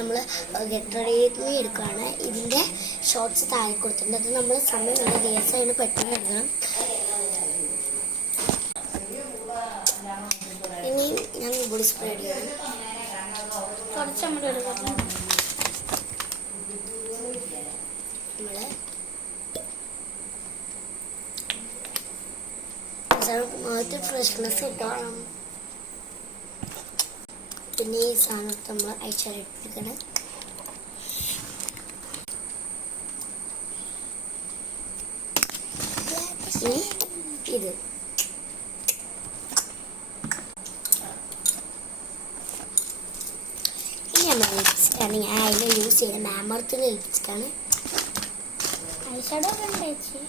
നമ്മൾ get ready എടുക്കുകയാണ്. ഇതിൻ്റെ ഷോർട്സ് താഴെ കൊടുത്തിട്ടുണ്ട്. അത് നമ്മൾ സമയമുള്ള ദിവസമാണ് പെട്ടെന്ന് എടുക്കണം. ഇനി ഞാൻ ബോഡി സ്പ്രേ അടിക്കണം. കുറച്ച് നമ്മൾ എടുക്കണം. മുഖത്ത് ഫ്രഷ്നെസ് കിട്ടണം. പിന്നെ ഈ സാധനത്ത് നമ്മൾ അയച്ചെടുക്കണം. ഇനി ഇത് നമ്മൾ ലിപ്സ്റ്റിക്കാണ്. ഞാൻ അതിൽ യൂസ് ചെയ്യുന്നത് മാമർത്തിൻ്റെ ലിപ്സ്റ്റിക്കാണ്. I shadow കണ്ടേച്ചി